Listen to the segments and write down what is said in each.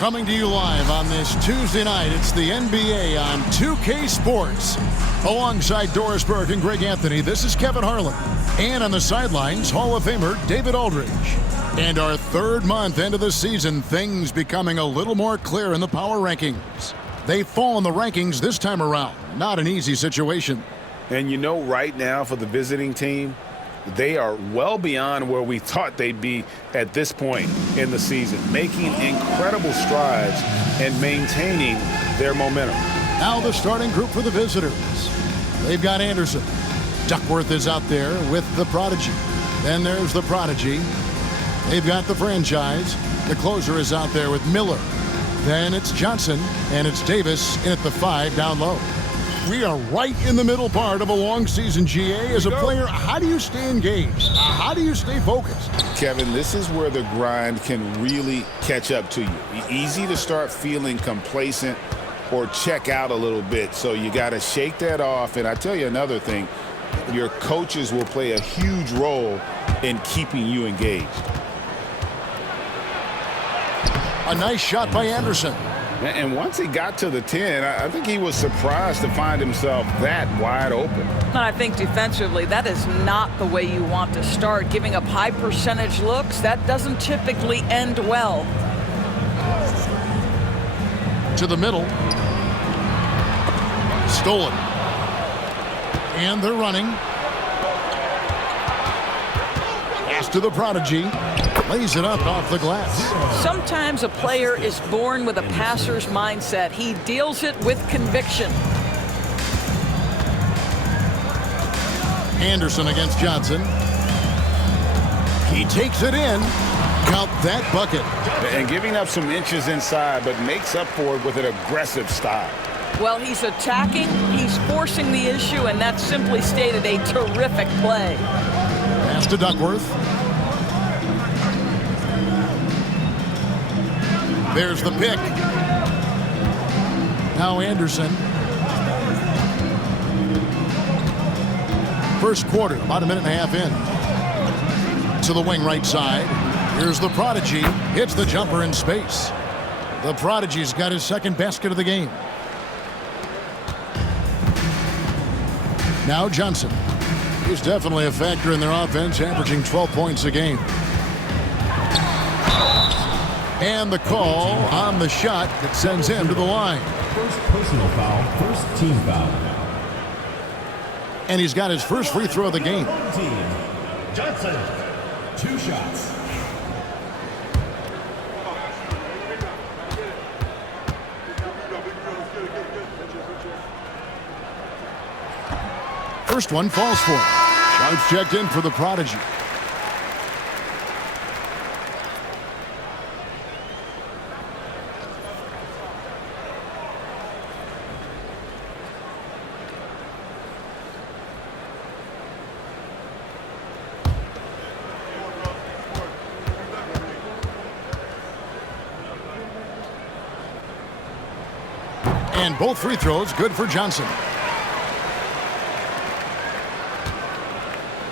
Coming to you live on this Tuesday night, it's the NBA on 2K Sports. Alongside Doris Burke and Greg Anthony, this is Kevin Harlan. And on the sidelines, Hall of Famer David Aldridge. And our third month into the season, things becoming a little more clear in the power rankings. They fall in the rankings this time around. Not an easy situation. And you know, right now for the visiting team, they are well beyond where we thought they'd be at this point in the season, making incredible strides and maintaining their momentum. Now the starting group for the visitors. They've got Anderson. Duckworth is out there with the prodigy. Then there's the prodigy. They've got the franchise. The closer is out there with Miller. Then it's Johnson, and it's Davis in at the 5 down low. We are right in the middle part of a long season, GA. As a player, how do you stay engaged? How do you stay focused? Kevin, this is where the grind can really catch up to you. Easy to start feeling complacent or check out a little bit. So you got to shake that off. And I tell you another thing, your coaches will play a huge role in keeping you engaged. A nice shot by Anderson. And once he got to the 10, I think he was surprised to find himself that wide open. I think defensively, that is not the way you want to start. Giving up high percentage looks, that doesn't typically end well. To the middle. Stolen. And they're running. Pass to the prodigy. Lays it up off the glass. Sometimes a player is born with a passer's mindset. He deals it with conviction. Anderson against Johnson. He takes it in. Count that bucket. And giving up some inches inside, but makes up for it with an aggressive style. Well, he's attacking, he's forcing the issue, and that's simply stated a terrific play. Pass to Duckworth. There's the pick. Now Anderson. First quarter, about a minute and a half in. To the wing right side. Here's the prodigy. Hits the jumper in space. The prodigy's got his second basket of the game. Now Johnson. He's definitely a factor in their offense, averaging 12 points a game. And the call on the shot that sends him to the line. First personal foul, first team foul. And he's got his first free throw of the game. Johnson, 2 shots. First one falls for him. Shots checked in for the prodigy. And both free throws good for Johnson.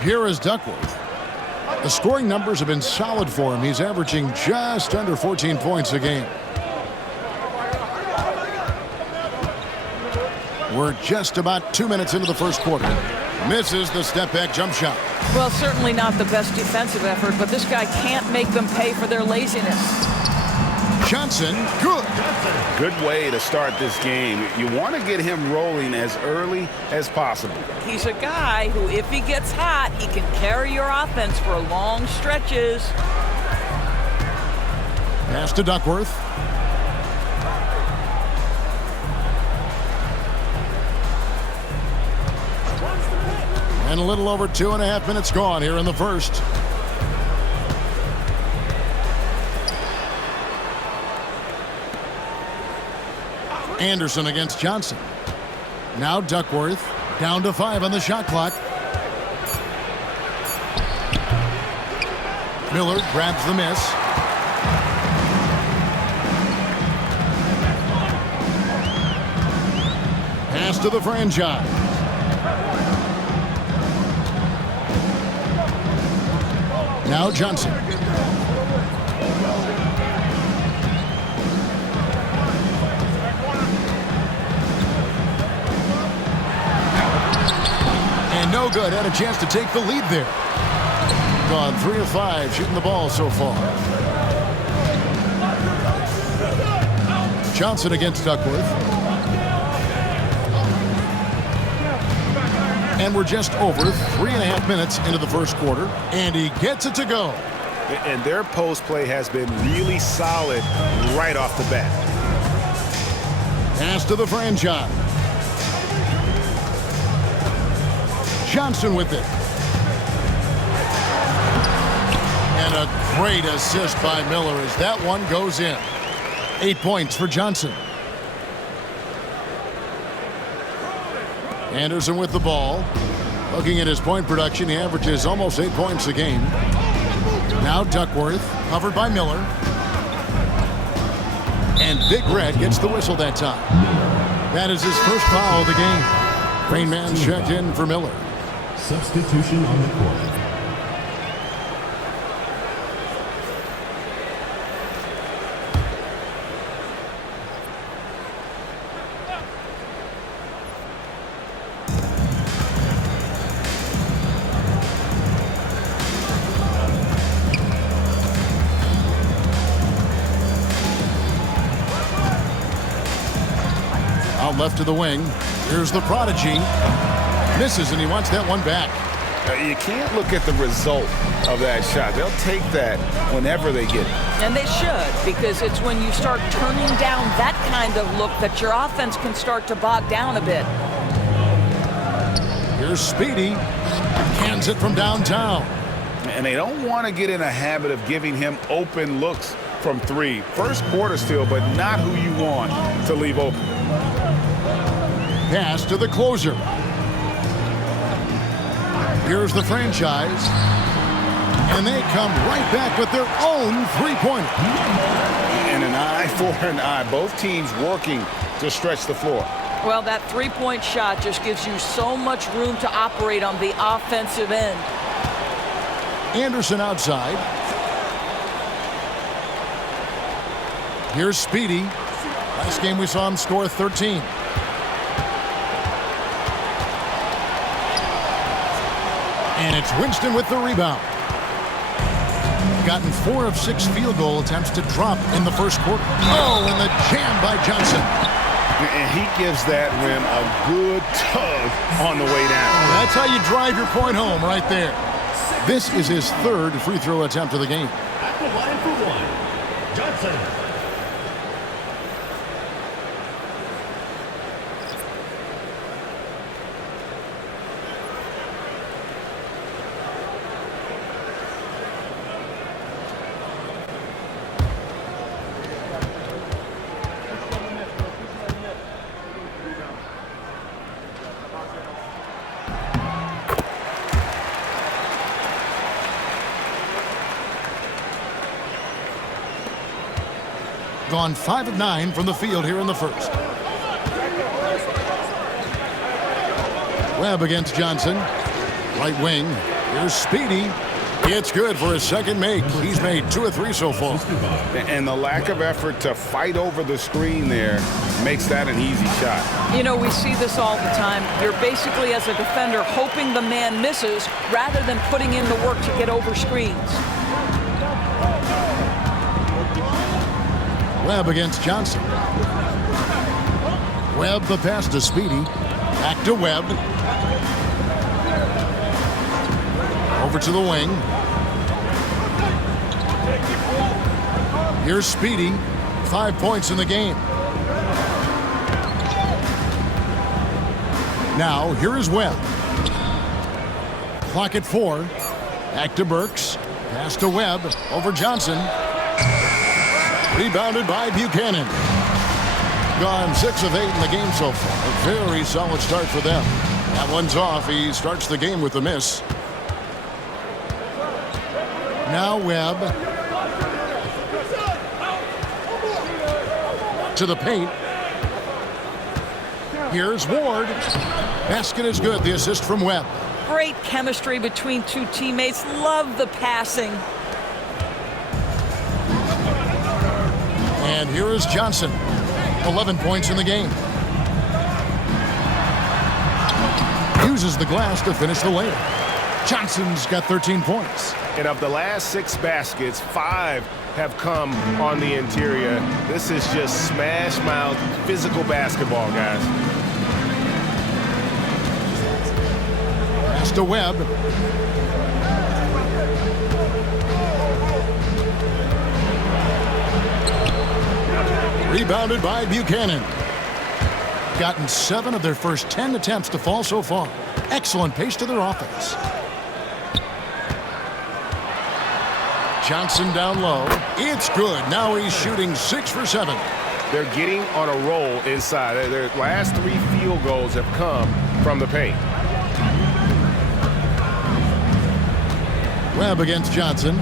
Here is Duckworth. The scoring numbers have been solid for him. He's averaging just under 14 points a game. We're just about 2 minutes into the first quarter. Misses the step-back jump shot. Well, certainly not the best defensive effort, but this guy can't make them pay for their laziness. Johnson, good. Good way to start this game. You want to get him rolling as early as possible. He's a guy who, if he gets hot, he can carry your offense for long stretches. Pass to Duckworth. And a little over 2.5 minutes gone here in the first. Anderson against Johnson. Now Duckworth down to 5 on the shot clock. Miller grabs the miss. Pass to the franchise. Now Johnson. no good. Had a chance to take the lead there. Gone 3 of 5 shooting the ball so far. Johnson against Duckworth. And we're just over 3.5 minutes into the first quarter. And he gets it to go. And their post play has been really solid right off the bat. Pass to the franchise. Johnson with it. And a great assist by Miller as that one goes in. 8 points for Johnson. Anderson with the ball. Looking at his point production, he averages almost 8 points a game. Now Duckworth, covered by Miller. And Big Red gets the whistle that time. That is his first foul of the game. Rain Man checked in for Miller. Substitution on the court. Out left to the wing. Here's the prodigy. Misses, and he wants that one back. You can't look at the result of that shot. They'll take that whenever they get it. And they should, because it's when you start turning down that kind of look that your offense can start to bog down a bit. Here's Speedy. Cans it from downtown. And they don't want to get in a habit of giving him open looks from 3. First quarter still, but not who you want to leave open. Pass to the closer. Here's the franchise. And they come right back with their own three-pointer. And an eye for an eye. Both teams working to stretch the floor. Well, that three-point shot just gives you so much room to operate on the offensive end. Anderson outside. Here's Speedy. Last game we saw him score 13. And it's Winston with the rebound. Gotten 4 of 6 field goal attempts to drop in the first quarter. Oh, and the jam by Johnson. And he gives that rim a good tug on the way down. That's how you drive your point home right there. This is his 3rd free throw attempt of the game. At the line for 1, Johnson. Gone 5 of 9 from the field here in the first. Webb against Johnson. Right wing. Here's Speedy. It's good for his second make. He's made 2 of 3 so far. And the lack of effort to fight over the screen there makes that an easy shot. You know, we see this all the time. You're basically, as a defender, hoping the man misses rather than putting in the work to get over screens. Webb against Johnson. Webb the pass to Speedy. Back to Webb. Over to the wing. Here's Speedy. 5 points in the game. Now, here is Webb. Clock at 4. Back to Burks. Pass to Webb. Over Johnson. Rebounded by Buchanan. Gone 6 of 8 in the game so far. A very solid start for them. That one's off. He starts the game with a miss. Now Webb. To the paint. Here's Ward. Basket is good. The assist from Webb. Great chemistry between 2 teammates. Love the passing. And here is Johnson. 11 points in the game. Uses the glass to finish the layup. Johnson's got 13 points. And of the last 6 baskets, 5 have come on the interior. This is just smash mouth physical basketball, guys. Pass to Webb. Rebounded by Buchanan. Gotten 7 of their first 10 attempts to fall so far. Excellent pace to their offense. Johnson down low. It's good. Now he's shooting 6 for 7. They're getting on a roll inside. Their last 3 field goals have come from the paint. Webb against Johnson.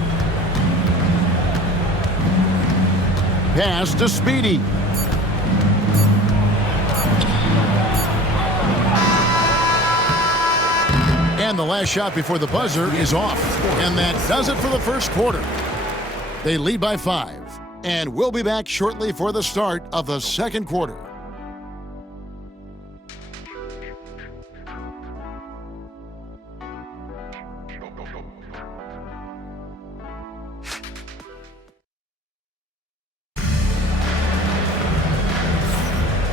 Pass to Speedy. And the last shot before the buzzer is off. And that does it for the first quarter. They lead by 5. And we'll be back shortly for the start of the second quarter.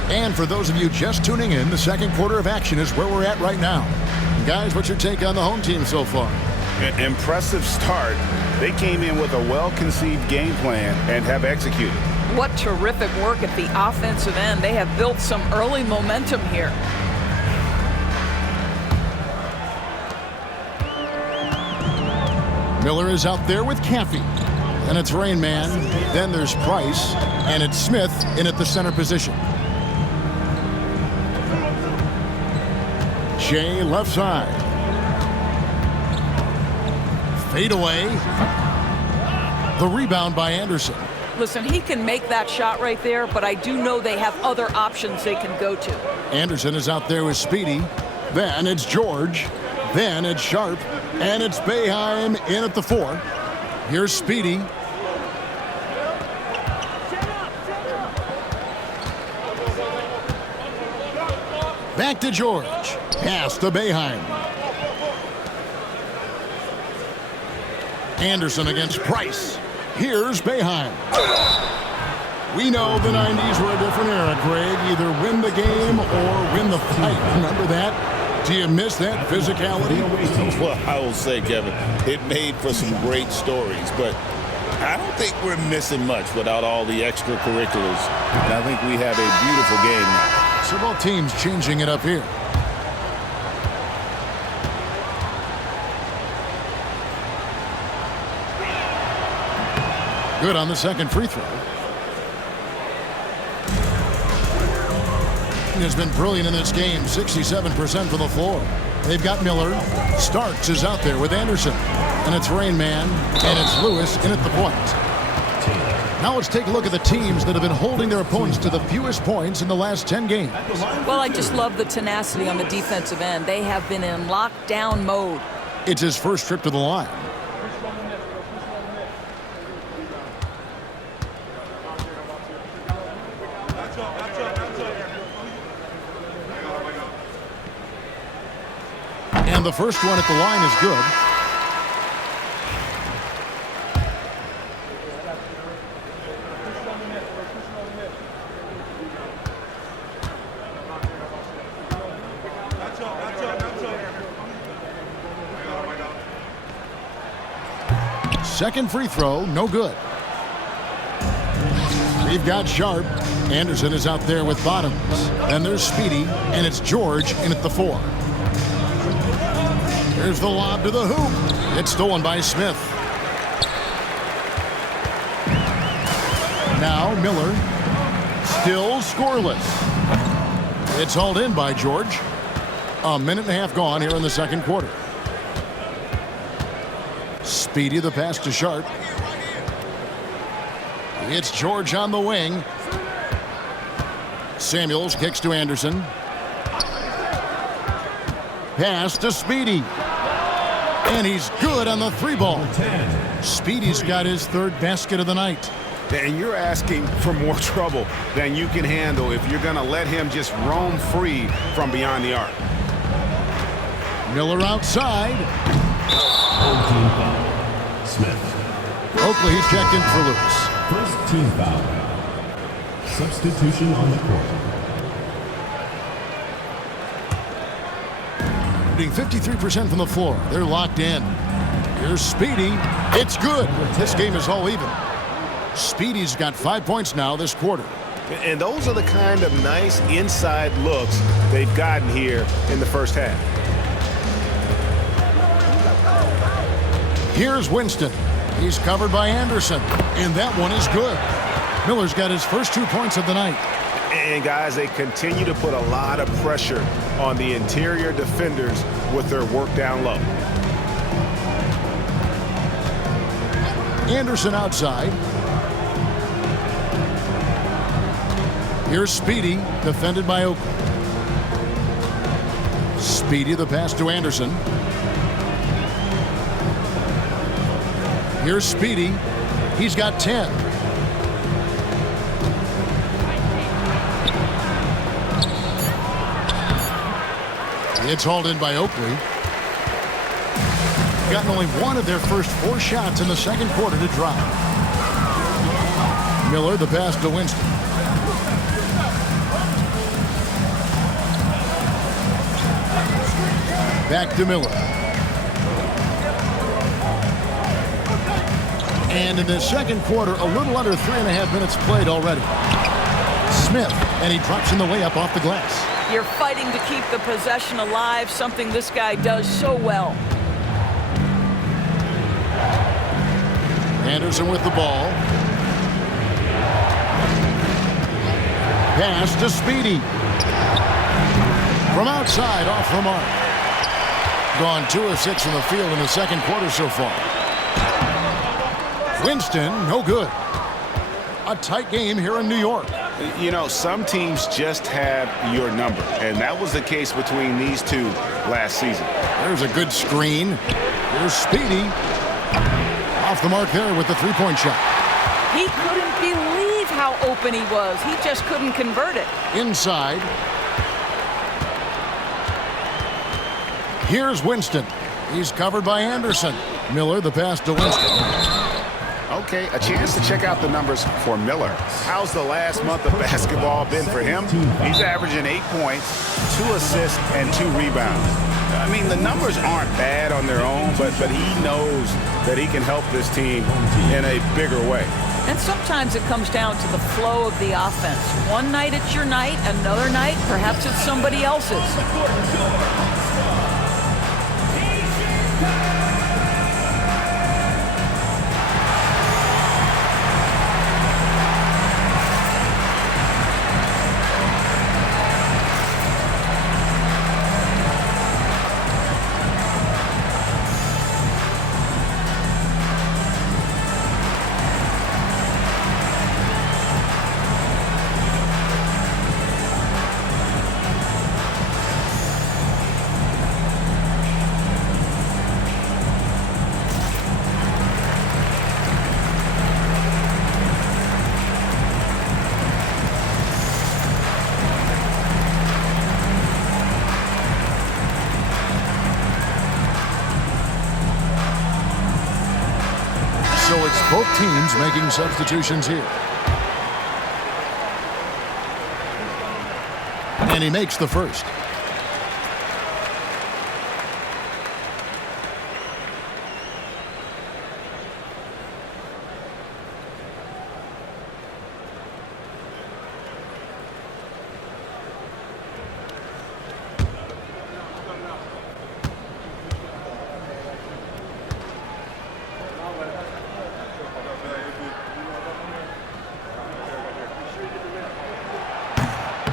And for those of you just tuning in, the second quarter of action is where we're at right now. Guys, what's your take on the home team so far? An impressive start. They came in with a well-conceived game plan and have executed. What terrific work at the offensive end. They have built some early momentum here. Miller is out there with Caffey. And it's Rain Man. Then there's Price. And it's Smith in at the center position. Shea left side. Fade away. The rebound by Anderson. Listen, he can make that shot right there, but I do know they have other options they can go to. Anderson is out there with Speedy. Then it's George. Then it's Sharp. And it's Boeheim in at the 4. Here's Speedy. Back to George. Pass to Boeheim. Anderson against Price. Here's Boeheim. We know the 90s were a different era, Greg. Either win the game or win the fight. Remember that? Do you miss that physicality? Well, I will say, Kevin, it made for some great stories, but I don't think we're missing much without all the extracurriculars. And I think we have a beautiful game now. So both teams changing it up here. Good on the second free throw. He has been brilliant in this game, 67% for the floor. They've got Miller. Starks is out there with Anderson. And it's Rain Man. And it's Lewis in at the point. Now let's take a look at the teams that have been holding their opponents to the fewest points in the last 10 games. Well, I just love the tenacity on the defensive end. They have been in lockdown mode. It's his first trip to the line. And the first one at the line is good. Second free throw, no good. We've got Sharp. Anderson is out there with Bottoms. Then there's Speedy, and it's George in at the 4. Here's the lob to the hoop. It's stolen by Smith. Now Miller. Still scoreless. It's hauled in by George. A minute and a half gone here in the second quarter. Speedy the pass to Sharp. It's George on the wing. Samuels kicks to Anderson. Pass to Speedy. And he's good on the 3-ball. Speedy's got his 3rd basket of the night. And you're asking for more trouble than you can handle if you're going to let him just roam free from beyond the arc. Miller outside. Third team foul. Smith. Oakley, he's checked in for Lewis. First team foul. Substitution on the court. Shooting 53% from the floor. They're locked in. Here's Speedy. It's good. This game is all even. Speedy's got 5 points now this quarter. And those are the kind of nice inside looks they've gotten here in the first half. Here's Winston. He's covered by Anderson, and that one is good. Miller's got his first 2 points of the night. And guys, they continue to put a lot of pressure on the interior defenders with their work down low. Anderson outside. Here's Speedy, defended by Oakley. Speedy, the pass to Anderson. Here's Speedy. He's got 10. It's hauled in by Oakley. Gotten only one of their first 4 shots in the second quarter to drop. Miller, the pass to Winston. Back to Miller. And in the second quarter, a little under 3.5 minutes played already. Smith, and he drops in the layup off the glass. You're fighting to keep the possession alive, something this guy does so well. Anderson with the ball. Pass to Speedy. From outside, off the mark. Gone 2 of 6 from the field in the second quarter so far. Winston, no good. A tight game here in New York. You know, some teams just have your number, and that was the case between these two last season. There's a good screen. Here's Speedy. Off the mark there with the three-point shot. He couldn't believe how open he was. He just couldn't convert it. Inside. Here's Winston. He's covered by Anderson. Miller, the pass to Winston. Okay, a chance to check out the numbers for Miller. How's the last month of basketball been for him? He's averaging 8 points, 2 assists, and 2 rebounds. I mean, the numbers aren't bad on their own, but he knows that he can help this team in a bigger way. And sometimes it comes down to the flow of the offense. One night it's your night, another night perhaps it's somebody else's. So it's both teams making substitutions here. And he makes the first.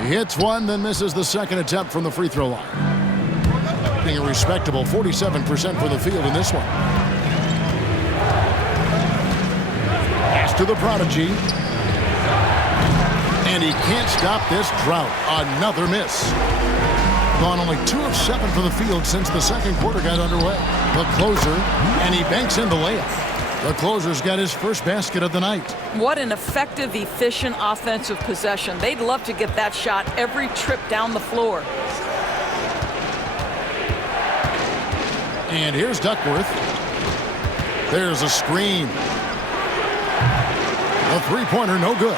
He hits one, then misses the second attempt from the free throw line. Being a respectable 47% from the field in this one. Pass to the prodigy. And he can't stop this drought. Another miss. Gone only 2 of 7 from the field since the second quarter got underway. The closer, and he banks in the layup. The closer's got his first basket of the night. What an effective, efficient offensive possession. They'd love to get that shot every trip down the floor. And here's Duckworth. There's a screen. The three-pointer, no good.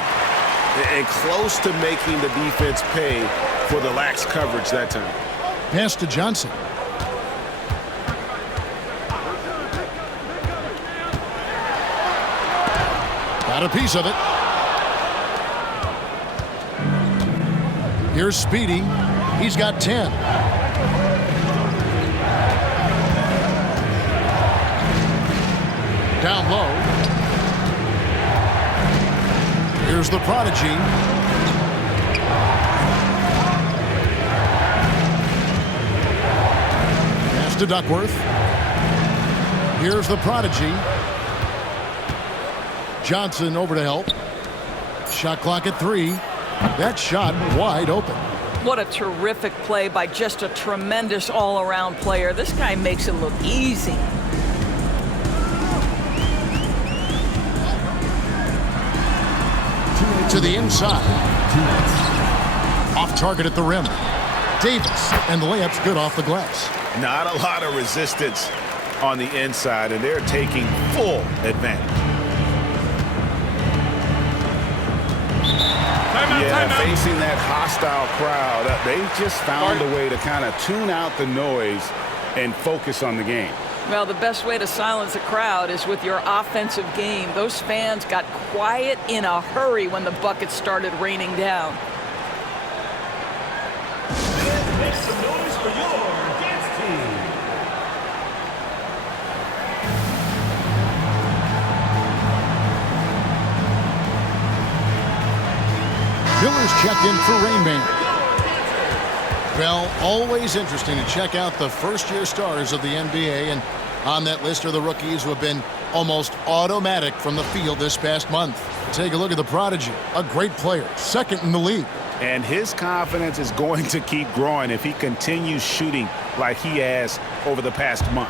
And close to making the defense pay for the lax coverage that time. Pass to Johnson. Got a piece of it. Here's Speedy. He's got 10. Down low. Here's the prodigy. Pass to Duckworth. Here's the prodigy. Johnson over to help. Shot clock at 3. That shot wide open. What a terrific play by just a tremendous all-around player. This guy makes it look easy. To the inside. Off target at the rim. Davis, and the layup's good off the glass. Not a lot of resistance on the inside, and they're taking full advantage. Facing that hostile crowd, they just found a way to kind of tune out the noise and focus on the game. Well, the best way to silence a crowd is with your offensive game. Those fans got quiet in a hurry when the buckets started raining down. Make some noise for your dance team. Miller's checked in for Rainmaker. Well, always interesting to check out the first-year stars of the NBA, and on that list are the rookies who have been almost automatic from the field this past month. Take a look at the prodigy, a great player, second in the league. And his confidence is going to keep growing if he continues shooting like he has over the past month.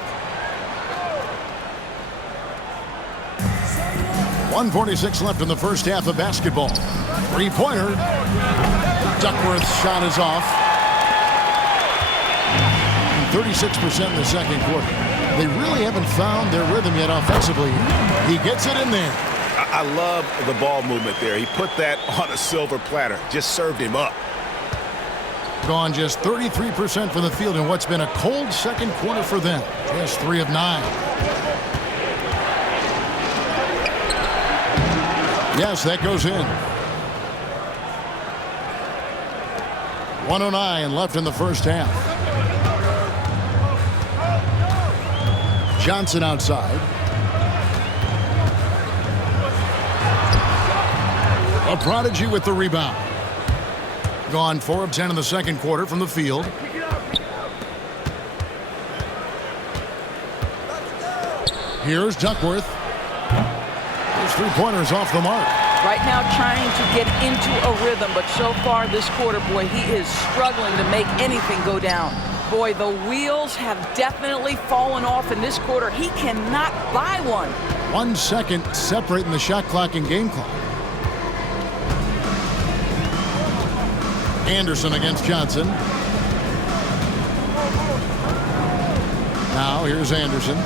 1:46 left in the first half of basketball. Three-pointer. Duckworth's shot is off. 36% in the second quarter. They really haven't found their rhythm yet offensively. He gets it in there. I love the ball movement there. He put that on a silver platter. Just served him up. Gone just 33% from the field in what's been a cold second quarter for them. Just 3 of 9. Yes, that goes in. 1:09 left in the first half. Johnson outside. A prodigy with the rebound. Gone 4 of 10 in the second quarter from the field. Here's Duckworth. His three-pointers off the mark. Right now trying to get into a rhythm, but so far this quarter, boy, he is struggling to make anything go down. Boy, the wheels have definitely fallen off in this quarter. He cannot buy one. 1 second separating the shot clock and game clock. Anderson against Johnson. Now here's Anderson.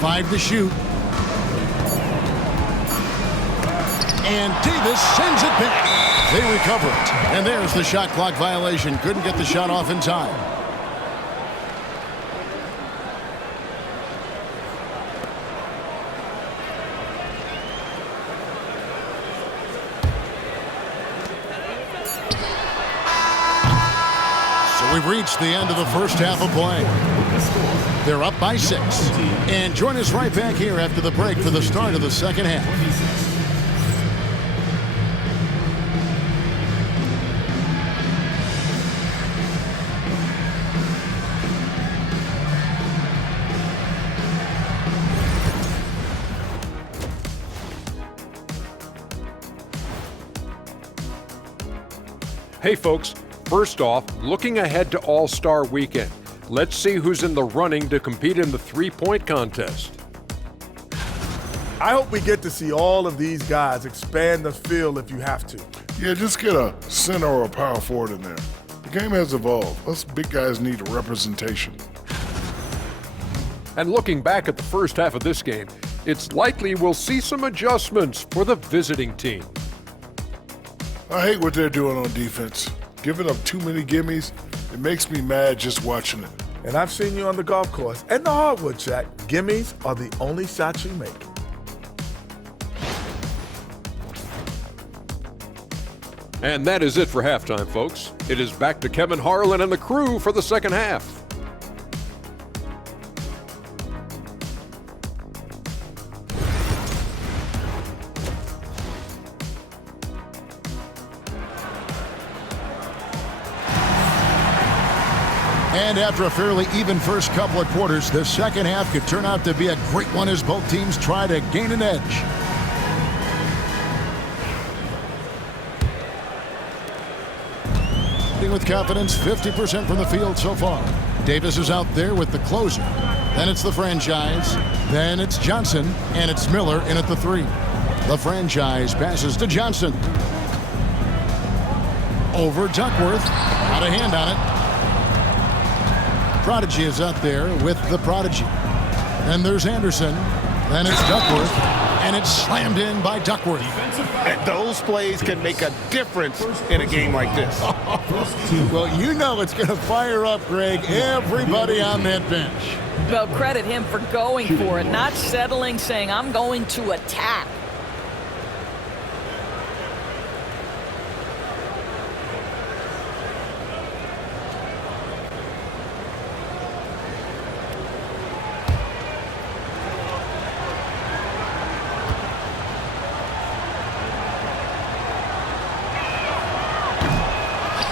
Five to shoot. And Davis sends it back. They recover it. And there's the shot clock violation. Couldn't get the shot off in time. So we've reached the end of the first half of play. They're up by 6. And join us right back here after the break for the start of the second half. Hey folks, first off, looking ahead to All-Star Weekend. Let's see who's in the running to compete in the three-point contest. I hope we get to see all of these guys expand the field if you have to. Yeah, just get a center or a power forward in there. The game has evolved. Us big guys need a representation. And looking back at the first half of this game, it's likely we'll see some adjustments for the visiting team. I hate what they're doing on defense. Giving up too many gimmies, it makes me mad just watching it. And I've seen you on the golf course and the hardwood track. Gimmies are the only shots you make. And that is it for halftime, folks. It is back to Kevin Harlan and the crew for the second half. And after a fairly even first couple of quarters, the second half could turn out to be a great one as both teams try to gain an edge. With confidence, 50% from the field so far. Davis is out there with the closer. Then it's the franchise. Then it's Johnson, and it's Miller in at the 3. The franchise passes to Johnson. Over Duckworth. Got a hand on it. Prodigy is out there with the Prodigy. Then there's Anderson. Then it's Duckworth. And it's slammed in by Duckworth. And those plays can make a difference in a game like this. Well, you know it's going to fire up, Greg, everybody on that bench. Well, credit him for going for it, not settling, saying, I'm going to attack.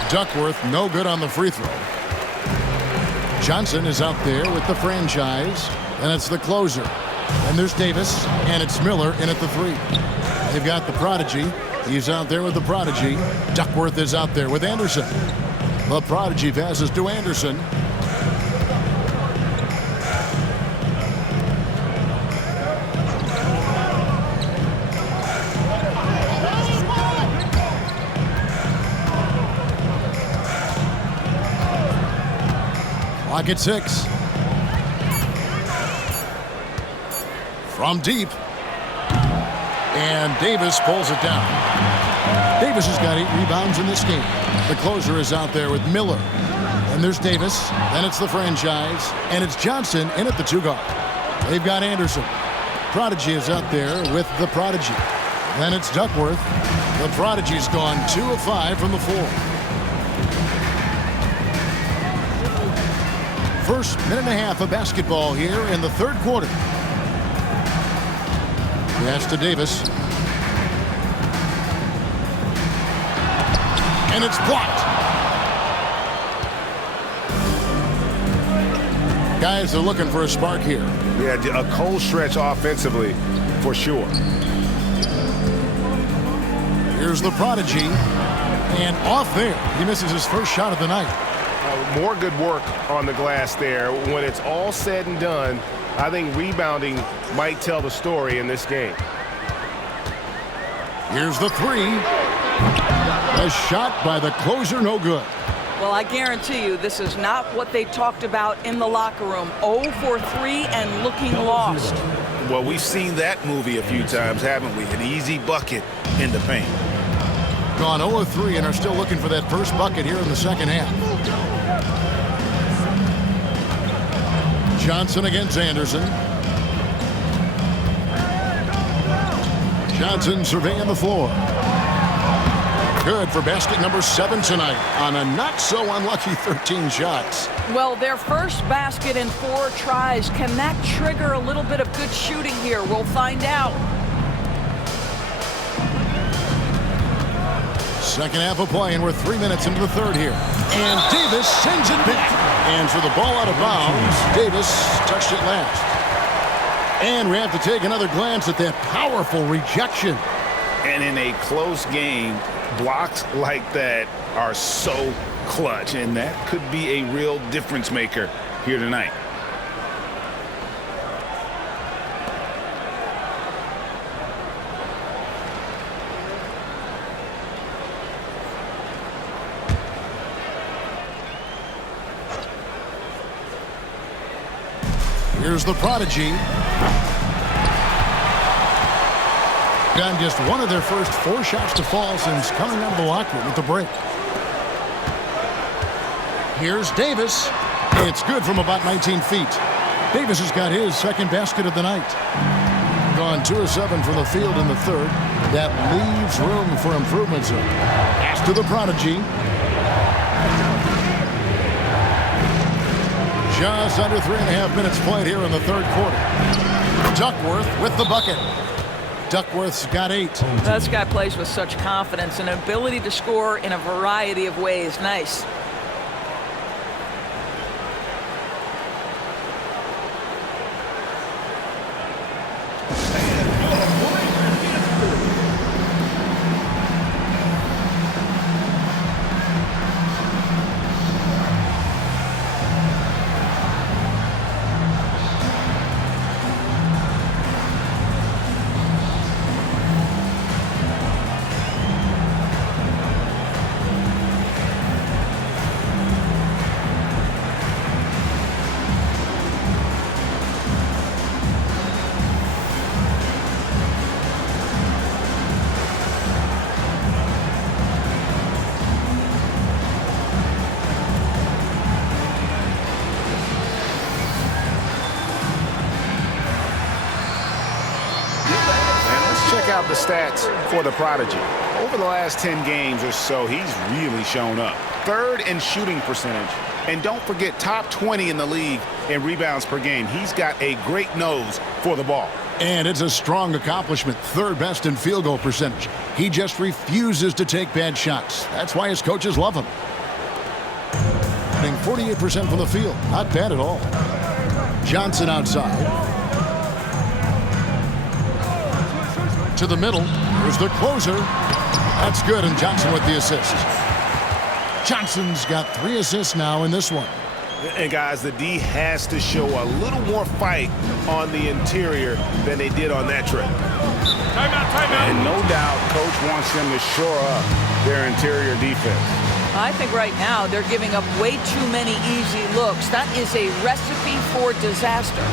Duckworth, no good on the free throw. Johnson is out there with the franchise, and it's the closer. And there's Davis, and it's Miller in at the 3. They've got the Prodigy. He's out there with the Prodigy. Duckworth is out there with Anderson. The Prodigy passes to Anderson. Clock at 6. From deep. And Davis pulls it down. Davis has got 8 rebounds in this game. The closer is out there with Miller. And there's Davis. Then it's the franchise. And it's Johnson in at the 2 guard. They've got Anderson. Prodigy is out there with the Prodigy. Then it's Duckworth. The Prodigy's gone 2 of 5 from the floor. First minute and a half of basketball here in the third quarter. Pass to Davis. And it's blocked. Guys are looking for a spark here. Yeah, a cold stretch offensively, for sure. Here's the Prodigy. And off there. He misses his first shot of the night. More good work on the glass there. When it's all said and done, I think rebounding might tell the story in this game. Here's the 3. A shot by the closer, no good. Well, I guarantee you this is not what they talked about in the locker room. 0 for 3 and looking lost. Well, we've seen that movie a few times, haven't we? An easy bucket in the paint. Gone 0 of 3 and are still looking for that first bucket here in the second half. Johnson against Anderson. Johnson surveying the floor. Good for basket number 7 tonight on a not-so-unlucky 13 shots. Well, their first basket in 4 tries. Can that trigger a little bit of good shooting here? We'll find out. Second half of play, and we're 3 minutes into the third here. And Davis sends it back. And for the ball out of bounds, Davis touched it last. And we have to take another glance at that powerful rejection. And in a close game, blocks like that are so clutch, and that could be a real difference maker here tonight. Here's the prodigy. Done just one of their first 4 shots to fall since coming out of the locker room with the break. Here's Davis. It's good from about 19 feet. Davis has got his second basket of the night. Gone 2 of 7 from the field in the third. That leaves room for improvements. Pass to the prodigy. Just under 3.5 minutes played here in the third quarter. Duckworth with the bucket. Duckworth's got 8. This guy plays with such confidence and ability to score in a variety of ways. Nice. Check out the stats for the prodigy. Over the last 10 games or so, he's really shown up. 3rd in shooting percentage. And don't forget, top 20 in the league in rebounds per game. He's got a great nose for the ball. And it's a strong accomplishment. 3rd best in field goal percentage. He just refuses to take bad shots. That's why his coaches love him. 48% from the field. Not bad at all. Johnson outside. To the middle. Here's the closer. That's good, and Johnson with the assist. Johnson's got 3 assists now in this one. And guys, the D has to show a little more fight on the interior than they did on that trip. Timeout. And no doubt, coach wants them to shore up their interior defense. I think right now they're giving up way too many easy looks. That is a recipe for disaster.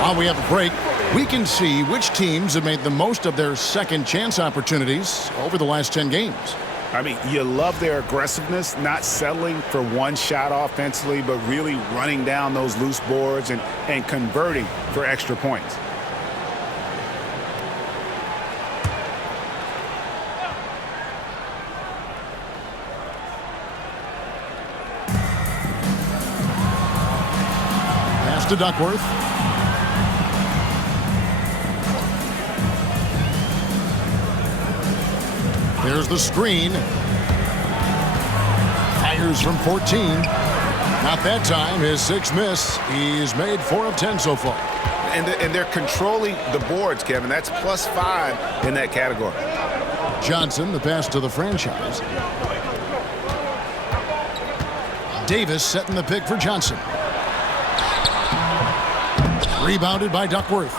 While we have a break, we can see which teams have made the most of their second chance opportunities over the last 10 games. I mean, you love their aggressiveness, not settling for one shot offensively, but really running down those loose boards and converting for extra points. Pass to Duckworth. There's the screen. Fires from 14. Not that time. His 6th miss. He's made 4 of 10 so far. And they're controlling the boards, Kevin. That's +5 in that category. Johnson, the pass to the franchise. Davis setting the pick for Johnson. Rebounded by Duckworth.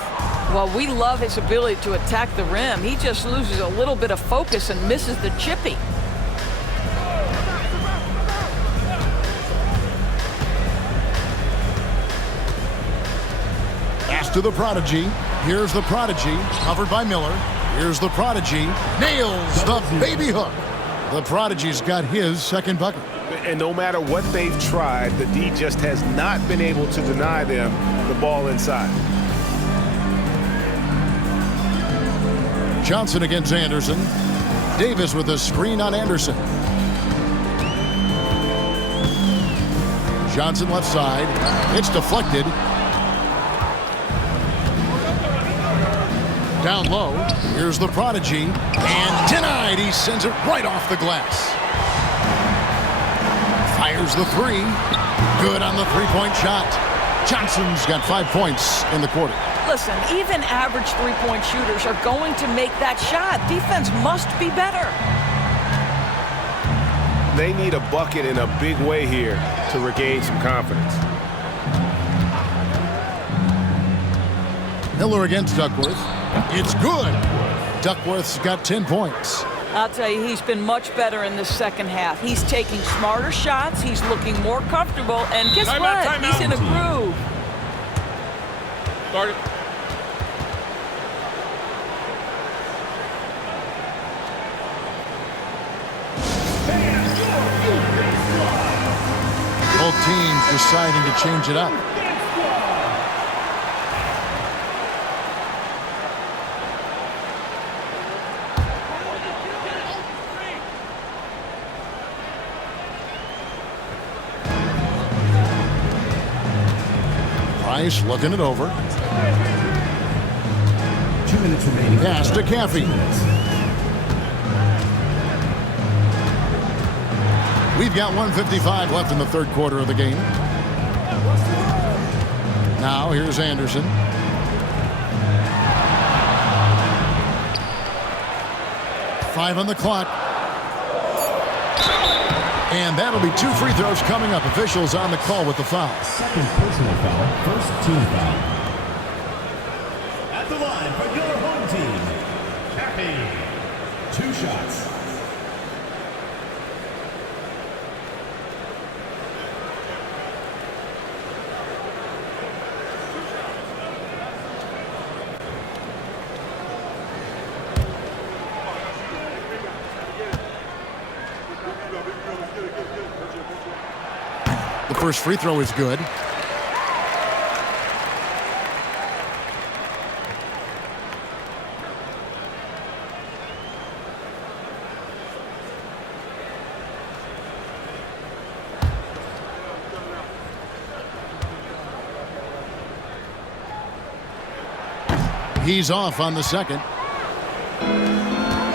Well, we love his ability to attack the rim. He just loses a little bit of focus and misses the chippy. Pass to the Prodigy. Here's the Prodigy, covered by Miller. Here's the Prodigy. Nails the baby hook. The Prodigy's got his second bucket. And no matter what they've tried, the D just has not been able to deny them the ball inside. Johnson against Anderson. Davis with a screen on Anderson. Johnson left side. It's deflected. Down low. Here's the Prodigy. And denied. He sends it right off the glass. Fires the three. Good on the three-point shot. Johnson's got 5 points in the quarter. Listen, even average three-point shooters are going to make that shot. Defense must be better. They need a bucket in a big way here to regain some confidence. Miller against Duckworth. It's good. Duckworth's got 10 points. I'll tell you, he's been much better in the second half. He's taking smarter shots. He's looking more comfortable. And guess what? He's in a groove. Start it. Both teams deciding to change it up. Price looking it over. 2 minutes remaining. Pass to Caffey. We've got 1:55 left in the third quarter of the game. Now here's Anderson. Five on the clock. And that'll be 2 free throws coming up. Officials on the call with the foul. Second personal foul, first team foul. At the line for your home team, Caffey. 2 shots. The first free throw is good. He's off on the second.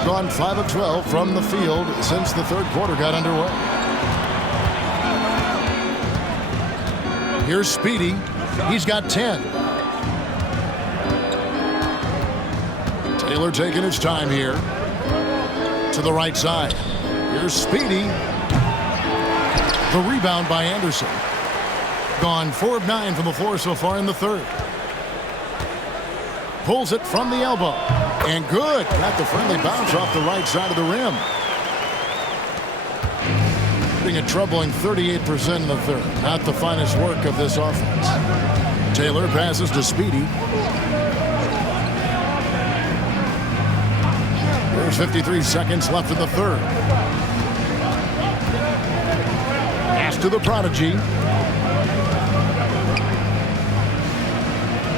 Gone 5 of 12 from the field since the third quarter got underway. Here's Speedy. He's got 10. Taylor taking his time here. To the right side. Here's Speedy. The rebound by Anderson. Gone 4 of 9 from the floor so far in the third. Pulls it from the elbow. And good. Got the friendly bounce off the right side of the rim. A troubling 38% in the third. Not the finest work of this offense. Taylor passes to Speedy. There's 53 seconds left in the third. Pass to the Prodigy.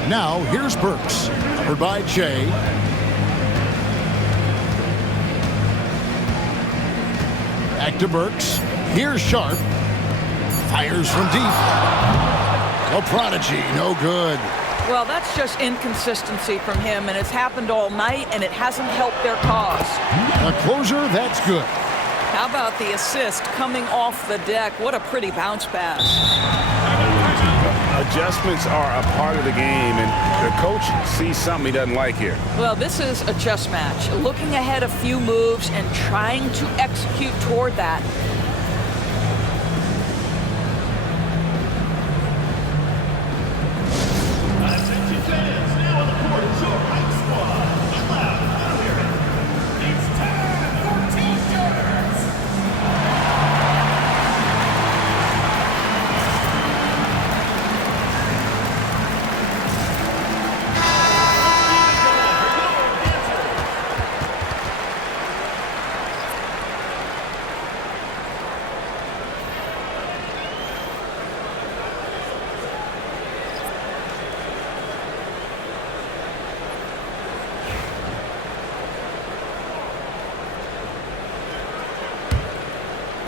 Now here's Burks. Covered by Jay. Back to Burks. Here's Sharp. Fires from deep. A Prodigy, no good. Well, that's just inconsistency from him, and it's happened all night, and it hasn't helped their cause. A closer, that's good. How about the assist coming off the deck? What a pretty bounce pass. Adjustments are a part of the game, and the coach sees something he doesn't like here. Well, this is a chess match. Looking ahead a few moves and trying to execute toward that.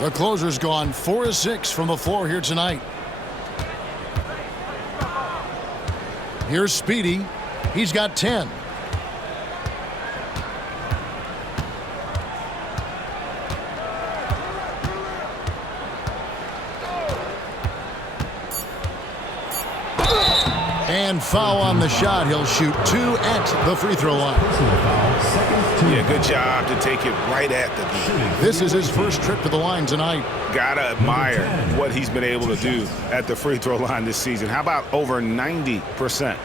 The closer's gone 4 of 6 from the floor here tonight. Here's Speedy. He's got 10. And foul on the shot. He'll shoot 2 at the free throw line. Yeah, good job to take it right at the D. This is his first trip to the line tonight. Gotta admire what he's been able to do at the free throw line this season. How about over 90%?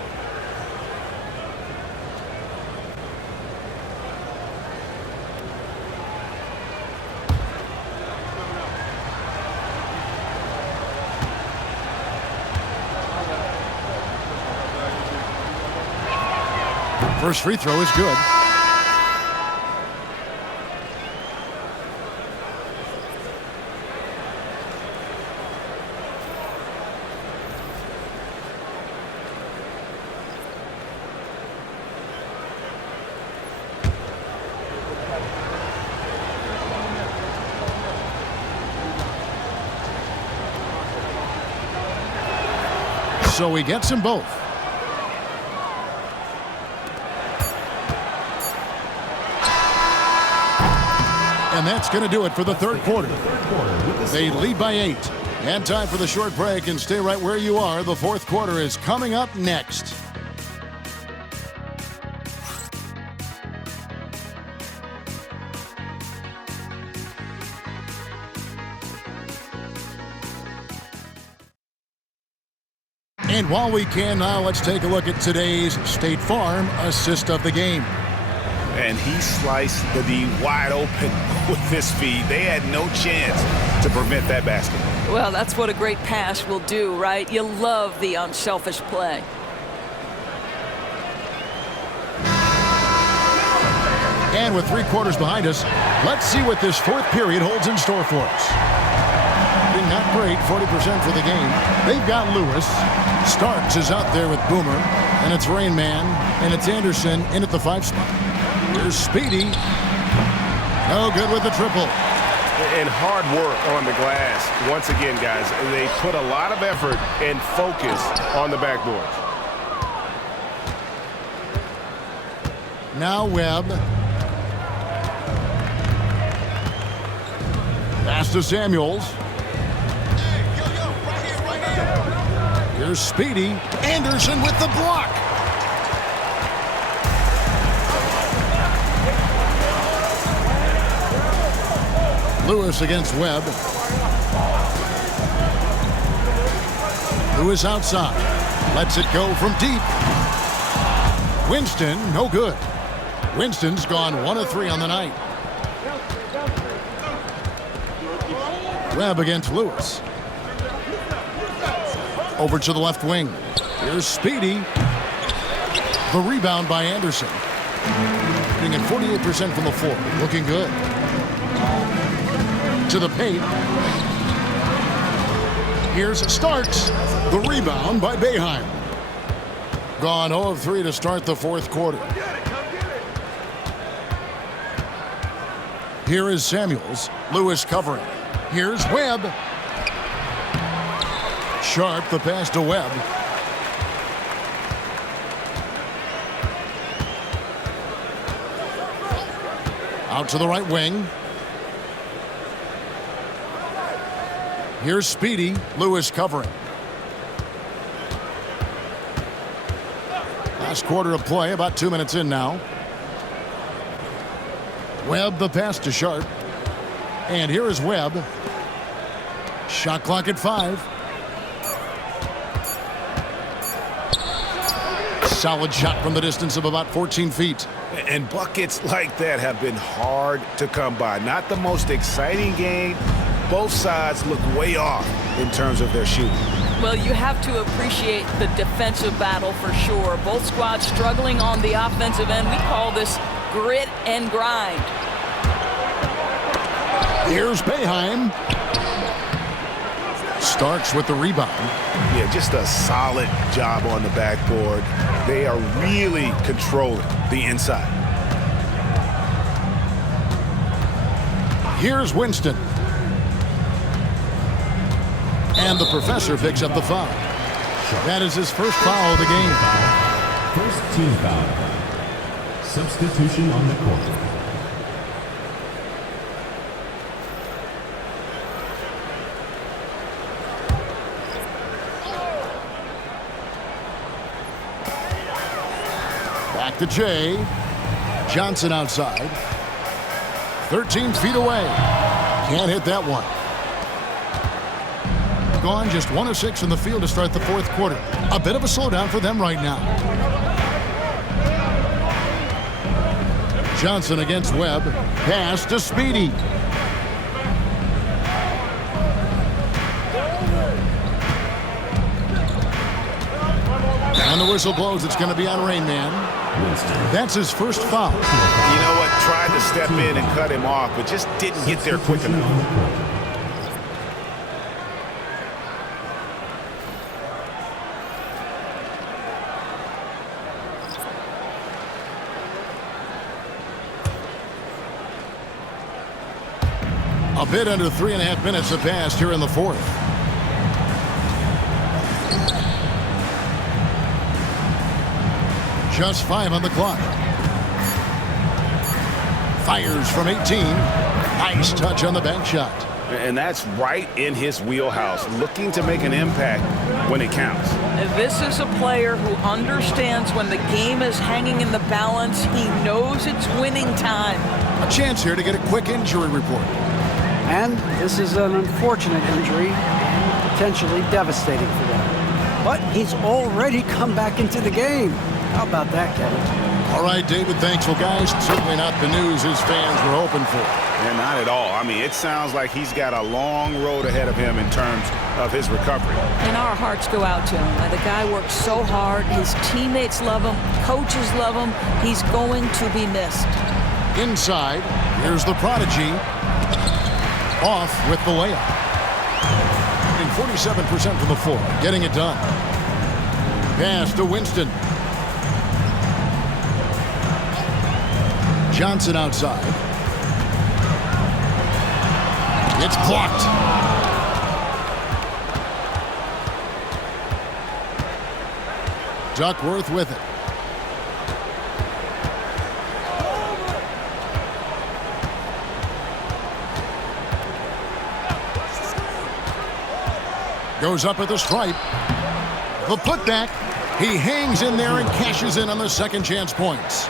First free throw is good. So he gets them both. And that's going to do it for the third quarter. They lead by 8. And time for the short break, and stay right where you are. The fourth quarter is coming up next. And while we can now, let's take a look at today's State Farm assist of the game. And he sliced the D wide open with his feet. They had no chance to prevent that basket. Well, that's what a great pass will do, right? You love the unselfish play. And with 3 quarters behind us, let's see what this fourth period holds in store for us. Not great, 40% for the game. They've got Lewis. Starks is out there with Boomer. And it's Rain Man. And it's Anderson in at the 5 spot. Here's Speedy. No good with the triple. And hard work on the glass. Once again, guys, they put a lot of effort and focus on the backboard. Now Webb. Pass to Samuels. Here's Speedy. Anderson with the block. Lewis against Webb. Lewis outside. Lets it go from deep. Winston, no good. Winston's gone 1 of 3 on the night. Webb against Lewis. Over to the left wing. Here's Speedy. The rebound by Anderson. Shooting at 48% from the floor. Looking good. To the paint. Here's Starks. The rebound by Boeheim. Gone 0 of 3 to start the fourth quarter. Here is Samuels. Lewis covering. Here's Webb. Sharp, the pass to Webb. Out to the right wing. Here's Speedy. Lewis covering. Last quarter of play, about 2 minutes in now. Webb, the pass to Sharp. And here is Webb. Shot clock at 5. Solid shot from the distance of about 14 feet. And buckets like that have been hard to come by. Not the most exciting game. Both sides look way off in terms of their shooting. Well, you have to appreciate the defensive battle for sure. Both squads struggling on the offensive end. We call this grit and grind. Here's Boeheim. Starks with the rebound. Yeah, just a solid job on the backboard. They are really controlling the inside. Here's Winston. And the professor picks up the foul. That is his first foul of the game. First team foul. Substitution on the court. Back to Jay. Johnson outside. 13 feet away. Can't hit that one. Gone just 1 of 6 in the field to start the fourth quarter. A bit of a slowdown for them right now. Johnson against Webb. Pass to Speedy. And the whistle blows. It's going to be on Rain Man. That's his first foul. You know what? Tried to step in and cut him off, but just didn't get there quick enough. A bit under 3.5 minutes have passed here in the fourth. Just 5 on the clock. Fires from 18. Nice touch on the bank shot. And that's right in his wheelhouse, looking to make an impact when it counts. This is a player who understands when the game is hanging in the balance. He knows it's winning time. A chance here to get a quick injury report. And this is an unfortunate injury and potentially devastating for them. But he's already come back into the game. How about that, Kevin? All right, David, thanks. Well, guys, certainly not the news his fans were hoping for. And not at all. I mean, it sounds like he's got a long road ahead of him in terms of his recovery. And our hearts go out to him. The guy works so hard. His teammates love him. Coaches love him. He's going to be missed. Inside, here's the prodigy. Off with the layup. In 47% from the floor, getting it done. Pass to Winston. Johnson outside. It's blocked. Duckworth with it. Goes up at the stripe. The putback. He hangs in there and cashes in on the second chance points.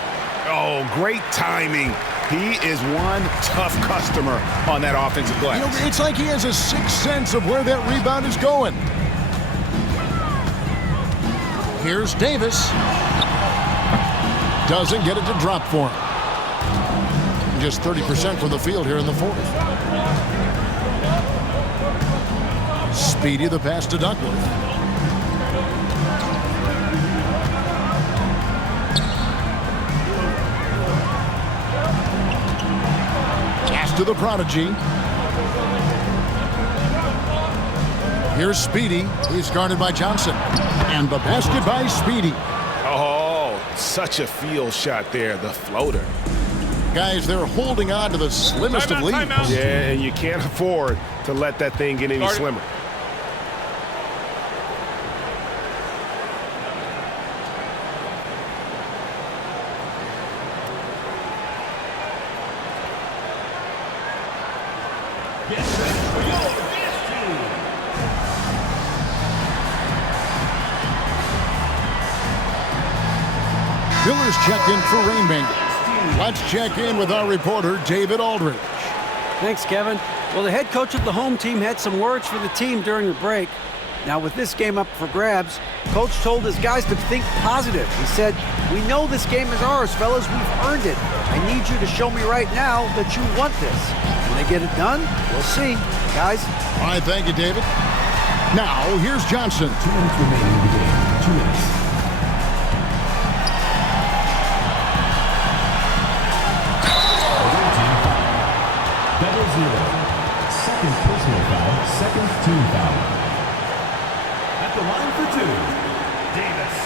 Oh, great timing. He is one tough customer on that offensive glass. You know, it's like he has a sixth sense of where that rebound is going. Here's Davis. Doesn't get it to drop for him. Just 30% from the field here in the fourth. Speedy the pass to Duckworth. To the prodigy. Here's Speedy. He's guarded by Johnson. And the basket by Speedy. Oh, such a field shot there, the floater. Guys, they're holding on to the slimmest of leads. Yeah, and you can't afford to let that thing get any slimmer. Miller's checked in for Rainmaker. Let's check in with our reporter, David Aldridge. Thanks, Kevin. Well, the head coach of the home team had some words for the team during the break. Now, with this game up for grabs, coach told his guys to think positive. He said, "We know this game is ours, fellas. We've earned it. I need you to show me right now that you want this. When they get it done, we'll see. Guys." All right, thank you, David. Now, here's Johnson. 2 minutes remaining in the game. 2 minutes. Double zero. Second personal foul. Second team foul. At the line for 2, Davis.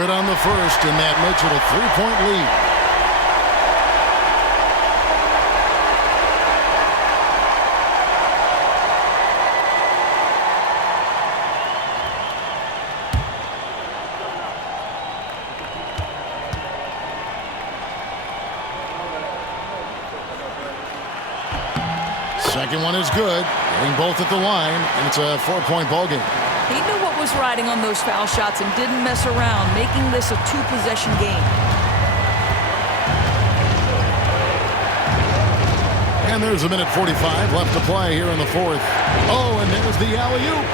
Good on the first, and that makes it a 3-point lead. Second one is good. Getting both at the line, and it's a 4-point ball game. He knew what was riding on those foul shots and didn't mess around, making this a 2-possession game. And there's a minute 45 left to play here in the fourth. Oh, and there's the alley-oop.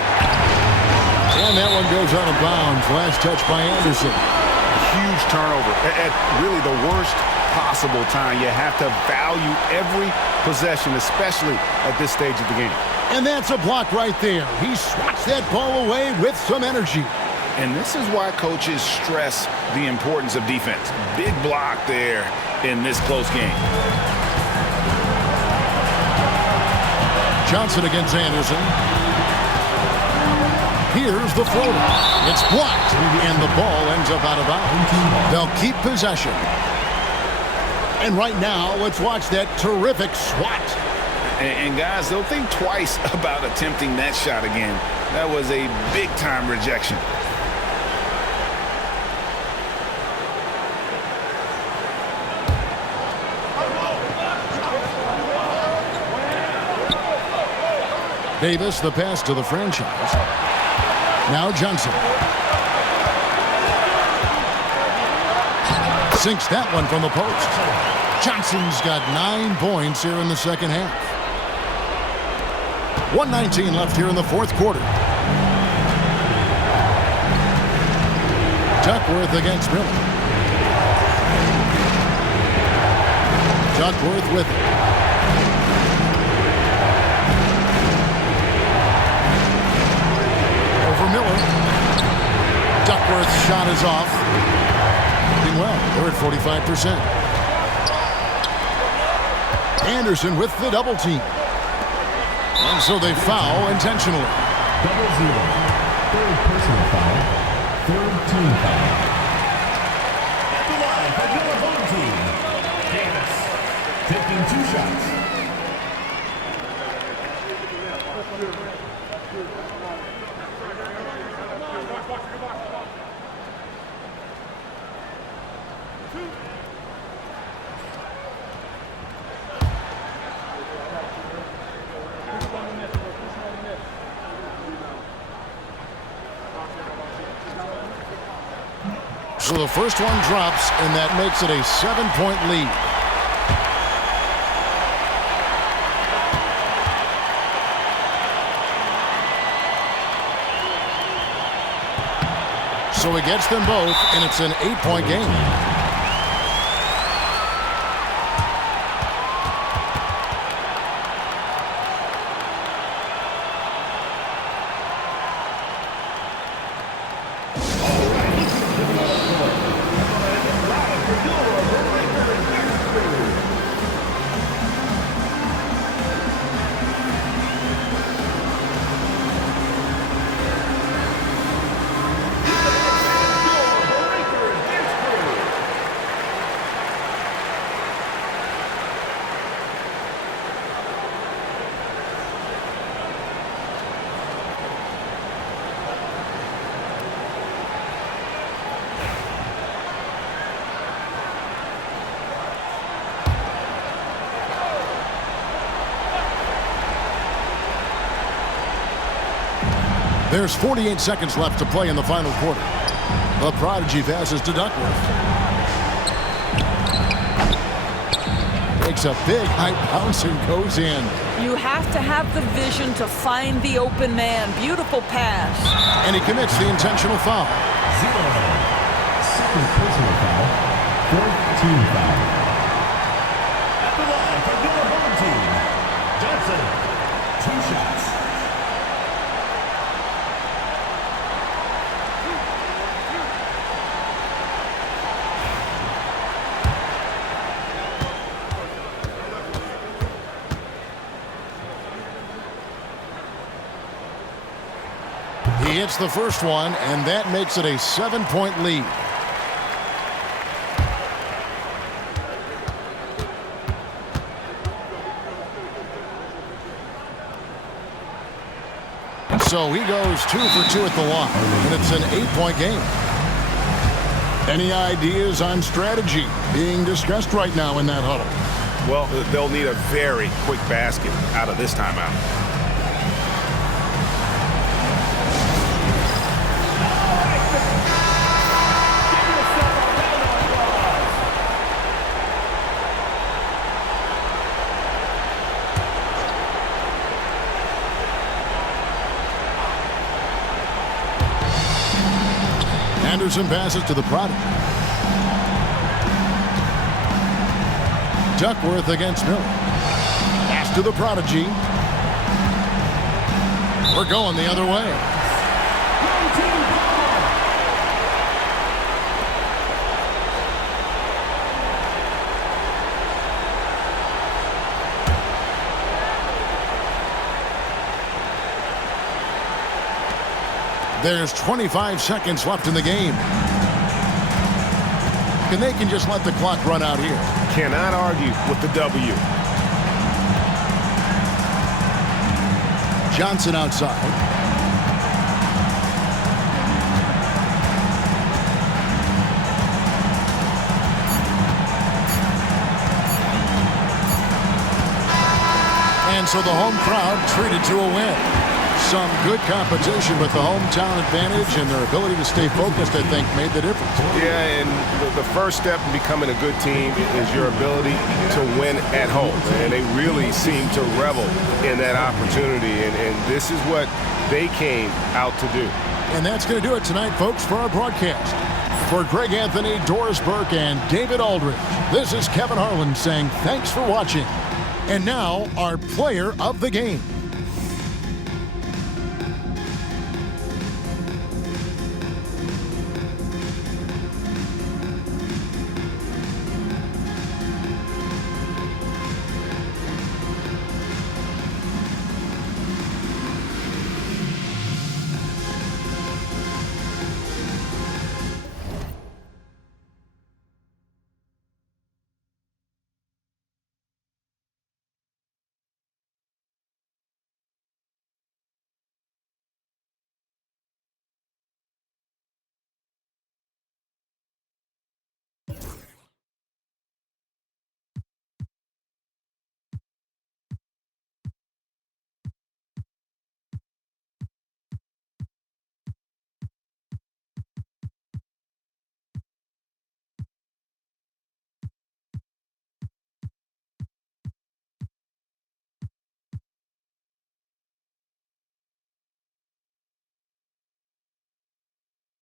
And that one goes out of bounds. Last touch by Anderson. Huge turnover at really the worst possible time. You have to value every possession, especially at this stage of the game. And that's a block right there. He swats that ball away with some energy. And this is why coaches stress the importance of defense. Big block there in this close game. Johnson against Anderson. Here's the floater. It's blocked, and the ball ends up out of bounds. They'll keep possession. And right now, let's watch that terrific swat. And guys, they'll think twice about attempting that shot again. That was a big-time rejection. Davis, the pass to the franchise. Now Johnson. Sinks that one from the post. Johnson's got 9 points here in the second half. 1:19 left here in the fourth quarter. Duckworth against Miller. Duckworth with it. Over Miller. Duckworth's shot is off. Doing well. They're at 45%. Anderson with the double team. And so they foul intentionally. 0-0. Third personal foul. Third team foul. At the line for your home team, Davis. Taking 2 shots. So the first one drops, and that makes it a 7-point lead. So he gets them both, and it's an 8-point game. There's 48 seconds left to play in the final quarter. The Prodigy passes to Duckworth. Makes a big high bounce and goes in. You have to have the vision to find the open man. Beautiful pass. And he commits the intentional foul. 0. Second personal foul. Fourth team foul. At the line for your home team, Johnson. 2 shots. He hits the first one, and that makes it a 7-point lead. So he goes 2 for 2 at the line, and it's an 8-point game. Any ideas on strategy being discussed right now in that huddle? Well, they'll need a very quick basket out of this timeout. Anderson passes to the product. Duckworth against Miller. Pass to the prodigy. We're going the other way. There's 25 seconds left in the game. And they can just let the clock run out here. Cannot argue with the W. Johnson outside. And so the home crowd treated to a win. Some good competition, but the hometown advantage and their ability to stay focused, I think, made the difference. Yeah, and the first step in becoming a good team is your ability to win at home. And they really seem to revel in that opportunity, and this is what they came out to do. And that's going to do it tonight, folks, for our broadcast. For Greg Anthony, Doris Burke, and David Aldridge, this is Kevin Harlan saying thanks for watching. And now, our player of the game.